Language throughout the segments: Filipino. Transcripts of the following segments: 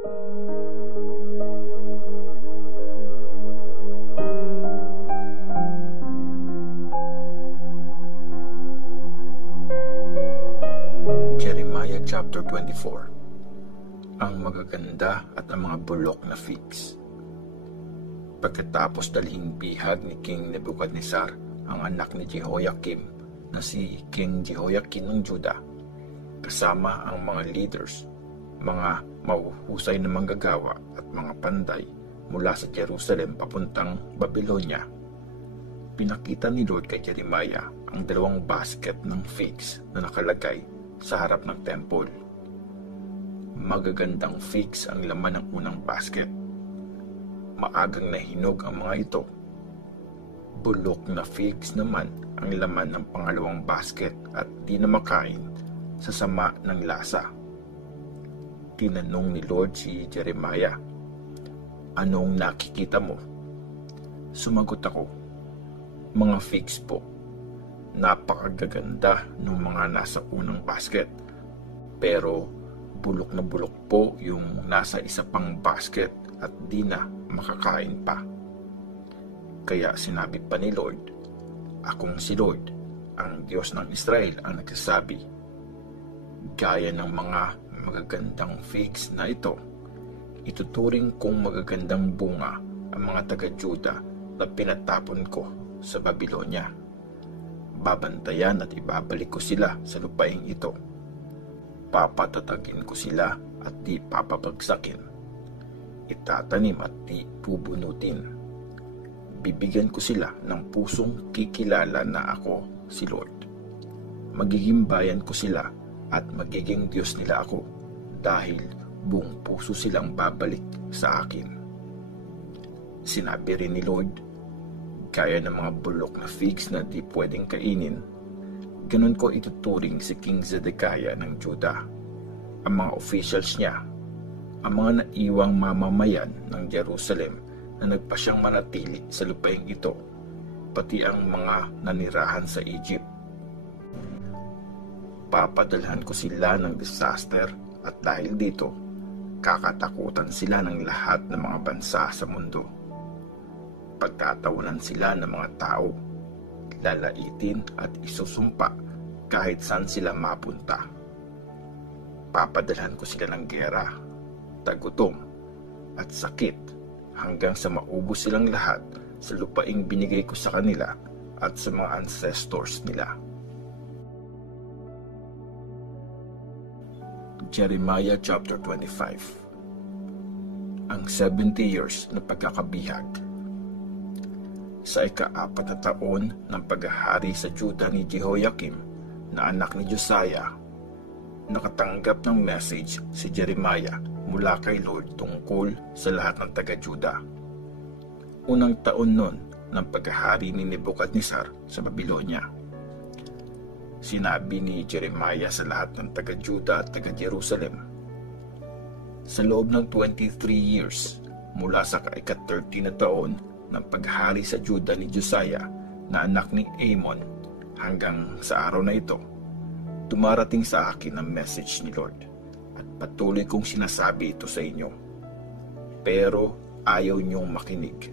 Jeremiah chapter 24. Ang magaganda at ang mga bulok na figs. Pagkatapos dalhin bihag ni King Nebuchadnezzar ang anak ni Jehoiakim na si King Jehoiakim ng Juda, kasama ang mga leaders, mga mahuhusay na manggagawa at mga panday mula sa Jerusalem papuntang Babylonia, pinakita ni Lord kay Jeremiah ang 2 basket ng figs na nakalagay sa harap ng temple. Magagandang figs ang laman ng unang basket. Maagang nahinog ang mga ito. Bulok na figs naman ang laman ng pangalawang basket at di na makain sa sama ng lasa. Tinanong ni Lord si Jeremiah, "Anong nakikita mo?" Sumagot ako, "Mga figs po. Napakagaganda ng mga nasa unang basket, pero bulok na bulok po yung nasa isa pang basket at di na makakain pa." Kaya sinabi pa ni Lord, "Akong si Lord, ang Diyos ng Israel ang nagsasabi, gaya ng mga magagandang figs na ito, ituturing kong magagandang bunga ang mga taga-Juda na pinatapon ko sa Babylonia. Babantayan at ibabalik ko sila sa lupaing ito. Papatatagin ko sila at di papabagsakin. Itatanim at di bubunutin. Bibigyan ko sila ng pusong kikilala na ako si Lord. Magiging bayan ko sila at magiging Diyos nila ako dahil buong puso silang babalik sa akin." Sinabi rin ni Lord, "Gaya ng mga bulok na figs na di pwedeng kainin, ganun ko ituturing si King Zedekiah ng Juda, ang mga officials niya, ang mga naiwang mamamayan ng Jerusalem na nagpasyang manatili sa lupaing ito, pati ang mga nanirahan sa Egypt. Papadalhan ko sila ng disaster at dahil dito, kakatakutan sila ng lahat ng mga bansa sa mundo. Pagtatawanan sila ng mga tao, lalaitin at isusumpa kahit saan sila mapunta. Papadalhan ko sila ng gera, tagutom at sakit hanggang sa maubos silang lahat sa lupaing binigay ko sa kanila at sa mga ancestors nila." Jeremiah chapter 25. Ang 70 years na pagkakabihag. Sa ika-4 na taon ng paghahari sa Juda ni Jehoiakim na anak ni Josiah, nakatanggap ng message si Jeremiah mula kay Lord tungkol sa lahat ng taga-Juda. Unang taon nun ng paghahari ni Nebuchadnezzar sa Babylonia. Sinabi ni Jeremiah sa lahat ng taga-Juda at taga-Jerusalem, "Sa loob ng 23 years mula sa ika-30 na taon ng paghari sa Juda ni Josiah na anak ni Amon hanggang sa araw na ito, dumarating sa akin ang message ni Lord at patuloy kong sinasabi ito sa inyo. Pero ayaw niyong makinig.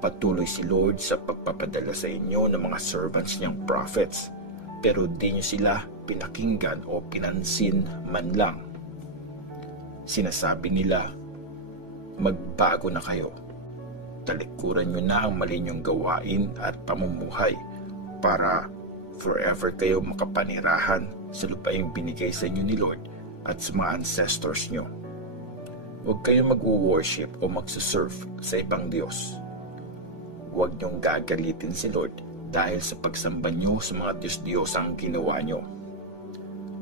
Patuloy si Lord sa pagpapadala sa inyo ng mga servants niyang prophets, pero di niyo sila pinakinggan o pinansin man lang. Sinasabi nila, magbago na kayo. Talikuran nyo na ang mali nyong gawain at pamumuhay para forever kayo makapanirahan sa lupaing binigay sa inyo ni Lord at sa mga ancestors nyo. Huwag kayong mag-worship o magsuserve sa ibang Diyos. Huwag nyong gagalitin si Lord dahil sa pagsamba nyo sa mga Diyos-Diyos ang ginawa nyo.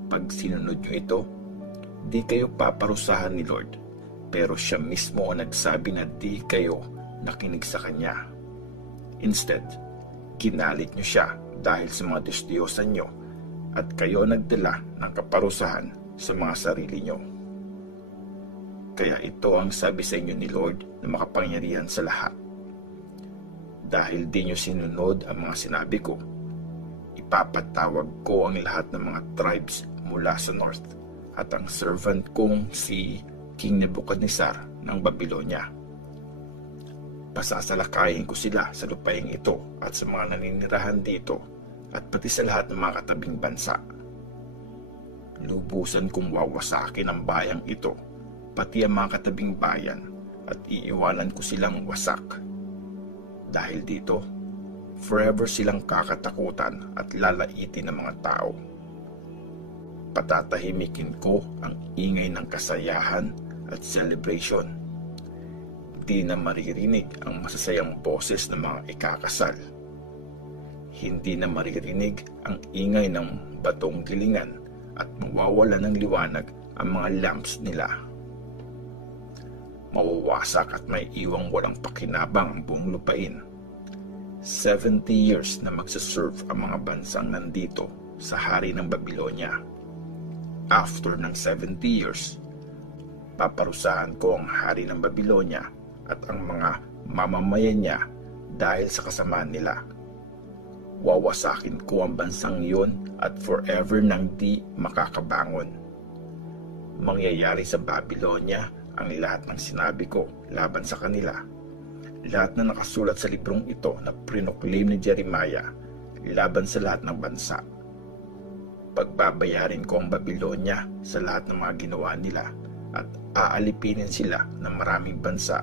Pag sinunod nyo ito, di kayo paparusahan ni Lord, pero siya mismo ang nagsabi na di kayo nakinig sa Kanya. Instead, kinalit nyo siya dahil sa mga Diyos-Diyosan nyo at kayo nagdala ng kaparusahan sa mga sarili nyo. Kaya ito ang sabi sa inyo ni Lord na makapangyarihan sa lahat. Dahil di nyo sinunod ang mga sinabi ko, ipapatawag ko ang lahat ng mga tribes mula sa north at ang servant kong si King Nebuchadnezzar ng Babylonia. Pasasalakayin ko sila sa lupaing ito at sa mga naninirahan dito at pati sa lahat ng mga katabing bansa. Lubusan kong wawasakin ang bayang ito, pati ang mga katabing bayan, at iiwanan ko silang wasak. Dahil dito, forever silang kakatakutan at lalaitin ng mga tao. Patatahimikin ko ang ingay ng kasayahan at celebration. Di na maririnig ang masasayang boses ng mga ikakasal. Hindi na maririnig ang ingay ng batong gilingan at mawawala ng liwanag ang mga lamps nila. Mawawasak at may iwang walang pakinabang ang buong lupain. 70 years na magsaserve ang mga bansang nandito sa hari ng Babylonia. After ng 70 years, paparusahan ko ang hari ng Babylonia at ang mga mamamayan niya dahil sa kasamaan nila. Wawasakin ko ang bansang iyon at forever nang di makakabangon. Mangyayari sa Babylonia ang lahat ng sinabi ko laban sa kanila. Lahat na nakasulat sa librong ito na prinoclaim ni Jeremiah laban sa lahat ng bansa. Pagbabayarin ko ang Babylonia sa lahat ng mga ginawa nila at aalipinin sila ng maraming bansa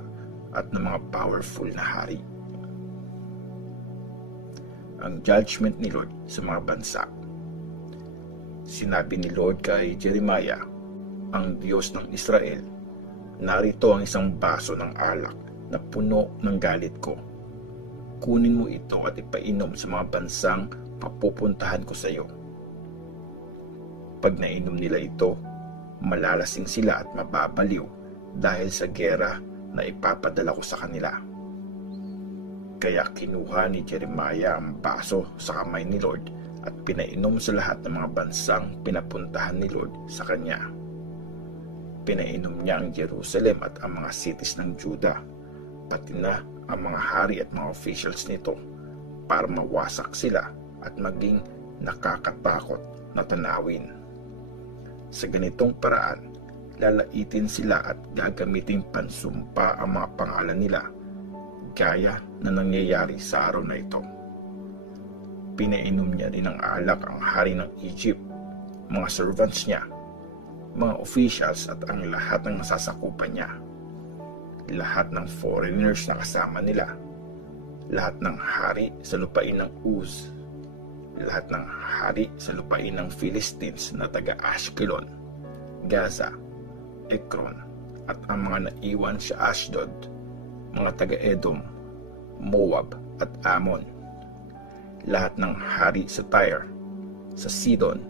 at ng mga powerful na hari. Ang judgment ni Lord sa mga bansa. Sinabi ni Lord kay Jeremiah, ang Diyos ng Israel, narito ang isang baso ng alak na puno ng galit ko. Kunin mo ito at ipainom sa mga bansang papupuntahan ko sa iyo. Pag nainom nila ito, malalasing sila at mababaliw dahil sa gera na ipapadala ko sa kanila. Kaya kinuha ni Jeremiah ang baso sa kamay ni Lord at pinainom sa lahat ng mga bansang pinapuntahan ni Lord sa kanya. Pinainom niya ang Jerusalem at ang mga cities ng Judah, pati na ang mga hari at mga officials nito, para mawasak sila at maging nakakatakot na tanawin. Sa ganitong paraan, lalaitin sila at gagamiting pansumpa ang mga pangalan nila, gaya na nangyayari sa araw na ito. Pinainom niya rin ng alak ang hari ng Egypt, mga servants niya, mga officials at ang lahat ng nasasakupan niya, lahat ng foreigners na kasama nila, lahat ng hari sa lupain ng Uz, lahat ng hari sa lupain ng Philistines na taga Ashkelon, Gaza, Ekron, at ang mga naiwan sa Ashdod, mga taga Edom, Moab at Ammon, lahat ng hari sa Tyre, sa Sidon,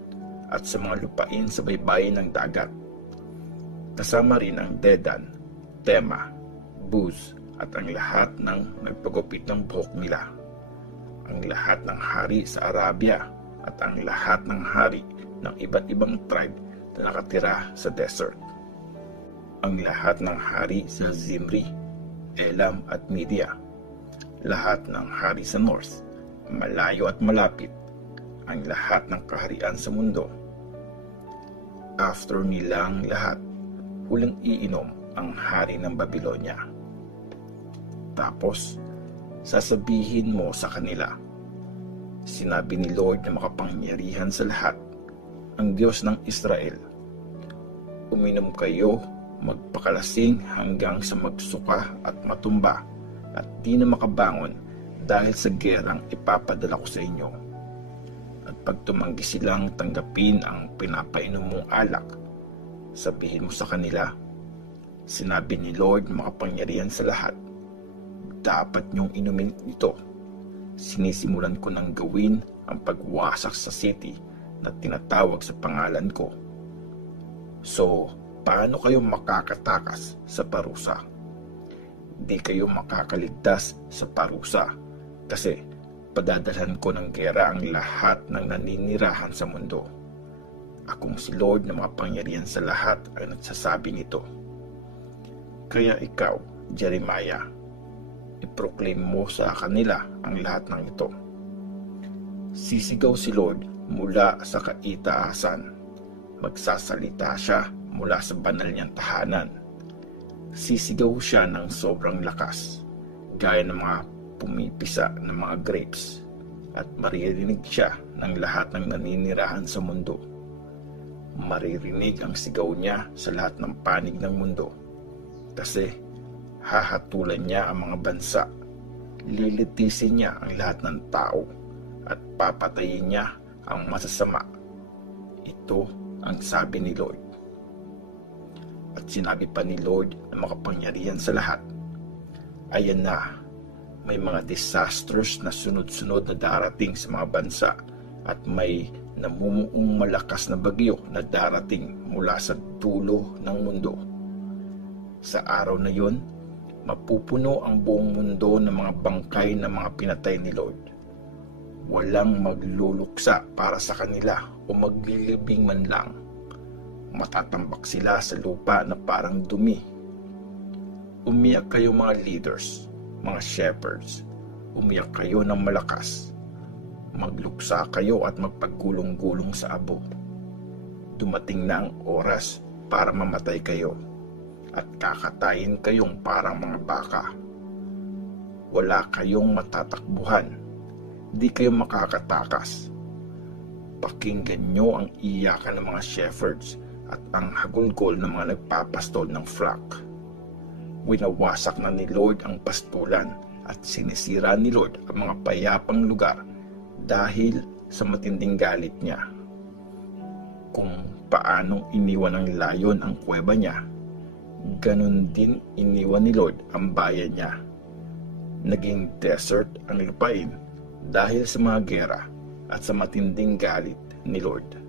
at sa mga lupain sa baybayin ng dagat, kasama rin ang Dedan, Tema, Buz, at ang lahat ng nagpagupit ng buhok nila, ang lahat ng hari sa Arabia, at ang lahat ng hari ng iba't ibang tribe na nakatira sa desert, ang lahat ng hari sa Zimri, Elam at Media, lahat ng hari sa north, malayo at malapit, ang lahat ng kaharian sa mundo. After nilang lahat, huling iinom ang hari ng Babylonia. Tapos, sasabihin mo sa kanila, sinabi ni Lord na makapangyarihan sa lahat, ang Diyos ng Israel, uminom kayo, magpakalasing hanggang sa magsuka at matumba at di na makabangon dahil sa gerang ipapadala ko sa inyo. At pag tumanggi silang tanggapin ang pinapainom mong alak, sabihin mo sa kanila, sinabi ni Lord makapangyarihan sa lahat, dapat niyong inumin ito. Sinisimulan ko nang gawin ang pagwasak sa city na tinatawag sa pangalan ko. So, paano kayo makakatakas sa parusa? Di kayo makakaligtas sa parusa kasi padadalhan ko ng gera ang lahat ng naninirahan sa mundo. Akong si Lord na makapangyarihan sa lahat ang nagsasabi nito. Kaya ikaw, Jeremiah, i-proclaim mo sa kanila ang lahat ng ito. Sisigaw si Lord mula sa kaitaasan. Magsasalita siya mula sa banal niyang tahanan. Sisigaw siya ng sobrang lakas, gaya ng mga pumipisa ng mga grapes, at maririnig siya ng lahat ng naninirahan sa mundo. Maririnig ang sigaw niya sa lahat ng panig ng mundo, kasi hahatulan niya ang mga bansa, lilitisin niya ang lahat ng tao, at papatayin niya ang masasama. Ito ang sabi ni Lord. At sinabi pa ni Lord na makapangyarihan sa lahat, ayan na, may mga disasters na sunod-sunod na darating sa mga bansa at may namumuong malakas na bagyo na darating mula sa dulo ng mundo. Sa araw na yon, mapupuno ang buong mundo ng mga bangkay na mga pinatay ni Lord. Walang magluluksa para sa kanila o maglilibing man lang. Matatambak sila sa lupa na parang dumi. Umiyak kayo mga leaders, mga shepherds. Umiyak kayo ng malakas. Magluksa kayo at magpagulong-gulong sa abo. Dumating na ang oras para mamatay kayo at kakatayin kayong parang mga baka. Wala kayong matatakbuhan. Di kayo makakatakas. Pakinggan nyo ang iyakan ng mga shepherds at ang hagulgol ng mga nagpapastol ng flock. Winawasak na ni Lord ang pastulan at sinisira ni Lord ang mga payapang lugar dahil sa matinding galit niya. Kung paanong iniwan ng layon ang kuweba niya, ganun din iniwan ni Lord ang bayan niya. Naging desert ang lupain dahil sa mga gera at sa matinding galit ni Lord.